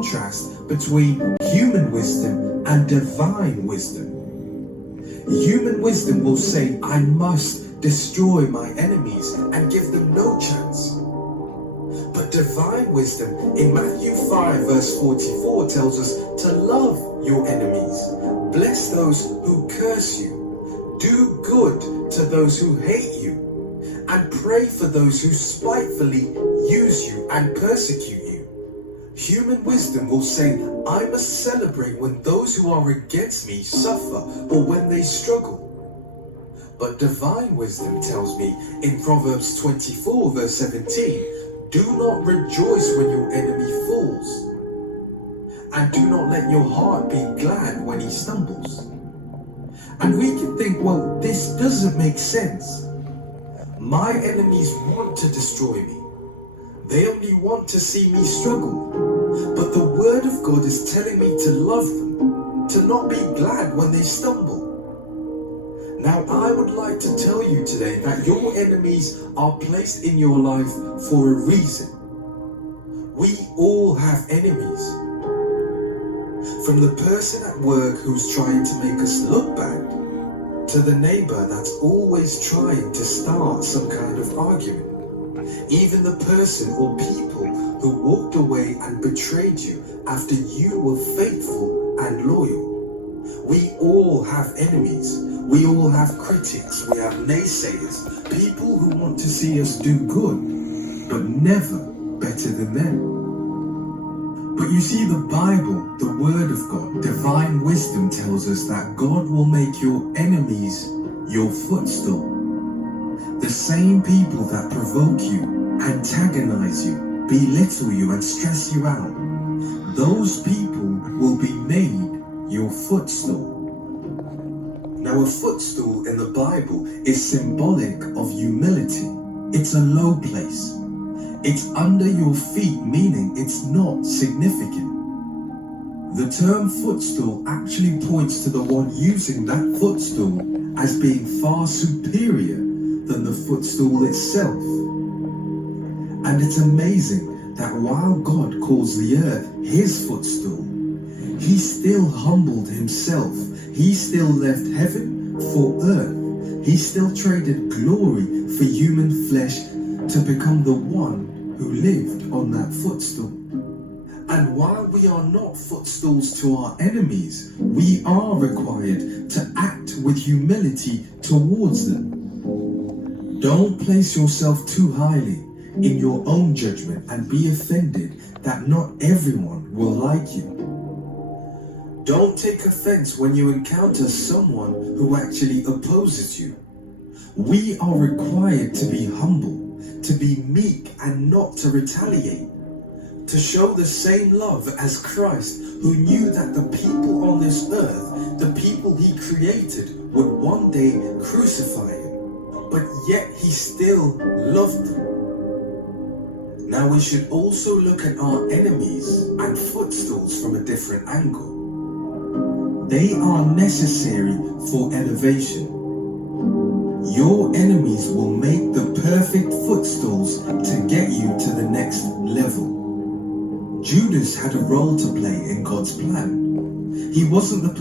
contrast between human wisdom and divine wisdom. Human wisdom will say, I must destroy my enemies and give them no chance. But divine wisdom in Matthew 5 verse 44 tells us to love your enemies, bless those who curse you, do good to those who hate you, and pray for those who spitefully use you and persecute you. Human wisdom will say, I must celebrate when those who are against me suffer or when they struggle. But divine wisdom tells me in Proverbs 24 verse 17, do not rejoice when your enemy falls, and do not let your heart be glad when he stumbles. And we can think, well, this doesn't make sense. My enemies want to destroy me. They only want to see me struggle. But the word of God is telling me to love them, to not be glad when they stumble. Now, I would like to tell you today that your enemies are placed in your life for a reason. We all have enemies. From the person at work who's trying to make us look bad, to the neighbor that's always trying to start some kind of argument. Even the person or people who walked away and betrayed you after you were faithful and loyal. We all have enemies. We all have critics. We have naysayers. People who want to see us do good, but never better than them. But you see, the Bible, the Word of God, divine wisdom tells us that God will make your enemies your footstool. The same people that provoke you, antagonize you, belittle you and stress you out, those people will be made your footstool. Now, a footstool in the Bible is symbolic of humility. It's a low place. It's under your feet, meaning it's not significant. The term footstool actually points to the one using that footstool as being far superior than the footstool itself. And it's amazing that while God calls the earth his footstool, he still humbled himself. He still left heaven for earth. He still traded glory for human flesh to become the one who lived on that footstool. And while we are not footstools to our enemies, we are required to act with humility towards them. Don't place yourself too highly in your own judgment and be offended that not everyone will like you. Don't take offense when you encounter someone who actually opposes you. We are required to be humble, to be meek and not to retaliate, to show the same love as Christ, who knew that the people on this earth, the people he created, would one day crucify him. But yet he still loved them. Now we should also look at our enemies and footstools from a different angle. They are necessary for elevation. Your enemies will make the perfect footstools to get you to the next level. Judas had a role to play in God's plan. He wasn't the